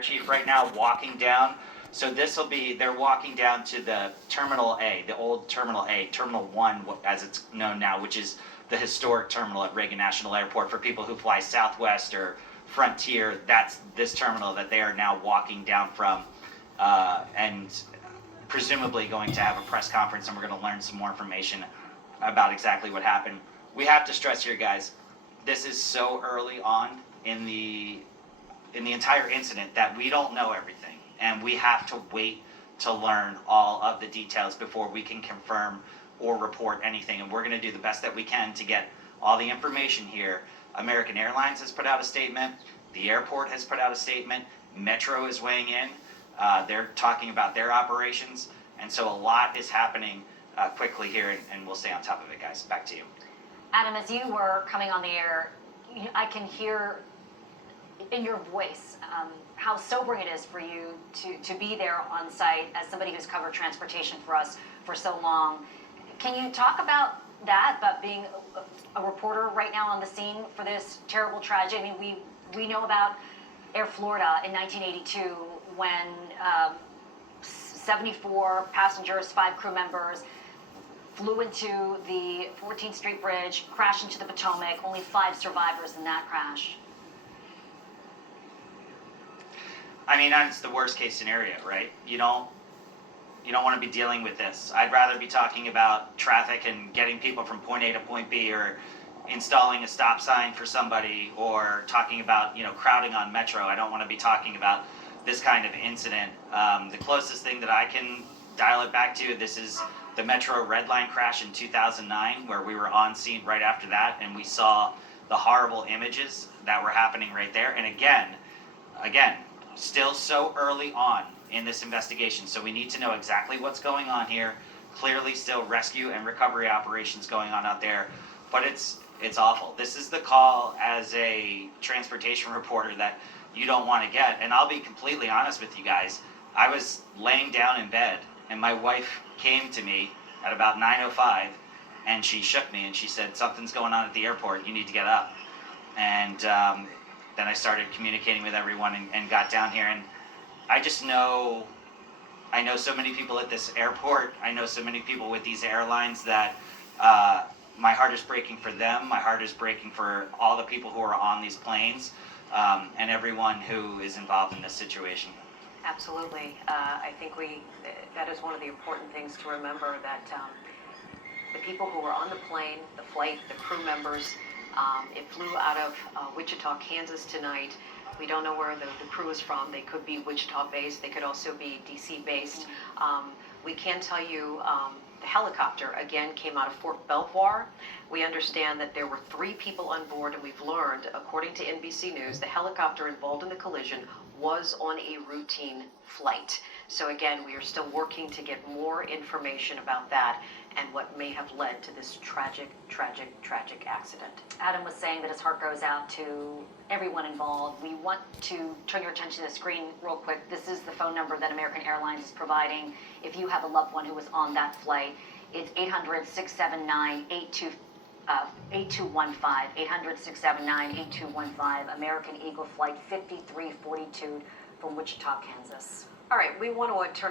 Chief right now walking down. So this will be, they're walking down to the Terminal A, the old Terminal A, Terminal 1 as it's known now, which is the historic terminal at Reagan National Airport. For people who fly Southwest or Frontier, that's this terminal that they are now walking down from, and presumably going to have a press conference, and we're going to learn some more information about exactly what happened. We have to stress here, guys, this is so early on in the entire incident that we don't know everything, and we have to wait to learn all of the details before we can confirm or report anything. And we're going to do the best that we can to get all the information here. American Airlines has put out a statement. The airport has put out a statement. Metro is weighing in. They're talking about their operations, and so a lot is happening quickly here, and we'll stay on top of it, guys. Back to you. Adam, as you were coming on the air, I can hear in your voice how sobering it is for you to be there on site as somebody who's covered transportation for us for so long. Can you talk about that, about being a reporter right now on the scene for this terrible tragedy? I mean, we know about Air Florida in 1982 when 74 passengers, 5 crew members flew into the 14th Street Bridge, crashed into the Potomac, only 5 survivors in that crash. I mean, that's the worst case scenario, right? You don't want to be dealing with this. I'd rather be talking about traffic and getting people from point A to point B, or installing a stop sign for somebody, or talking about, crowding on Metro. I don't want to be talking about this kind of incident. The closest thing that I can dial it back to, this is the Metro Red Line crash in 2009, where we were on scene right after that, and we saw the horrible images that were happening right there. And again, still so early on in this investigation, so we need to know exactly what's going on here. Clearly still rescue and recovery operations going on out there, but it's awful. This is the call as a transportation reporter that you don't want to get. And I'll be completely honest with you guys, I was laying down in bed, and my wife came to me at about 9:05, and she shook me and she said, "Something's going on at the airport, you need to get up." And then I started communicating with everyone and got down here, and I know so many people at this airport, I know so many people with these airlines that my heart is breaking for them, my heart is breaking for all the people who are on these planes, and everyone who is involved in this situation. Absolutely. I think that is one of the important things to remember, that the people who were on the plane, the flight, the crew members, it flew out of Wichita, Kansas tonight. We don't know where the crew is from. They could be Wichita based. They could also be DC based. We can tell you the helicopter, again, came out of Fort Belvoir. We understand that there were 3 people on board, and we've learned, according to NBC News, the helicopter involved in the collision was on a routine flight. So again, we are still working to get more information about that and what may have led to this tragic accident. Adam was saying that his heart goes out to everyone involved. We want to turn your attention to the screen real quick. This is the phone number that American Airlines is providing. If you have a loved one who was on that flight, it's 800-679-8215, 800-679-8215, American Eagle Flight 5342 from Wichita, Kansas. All right, we want to turn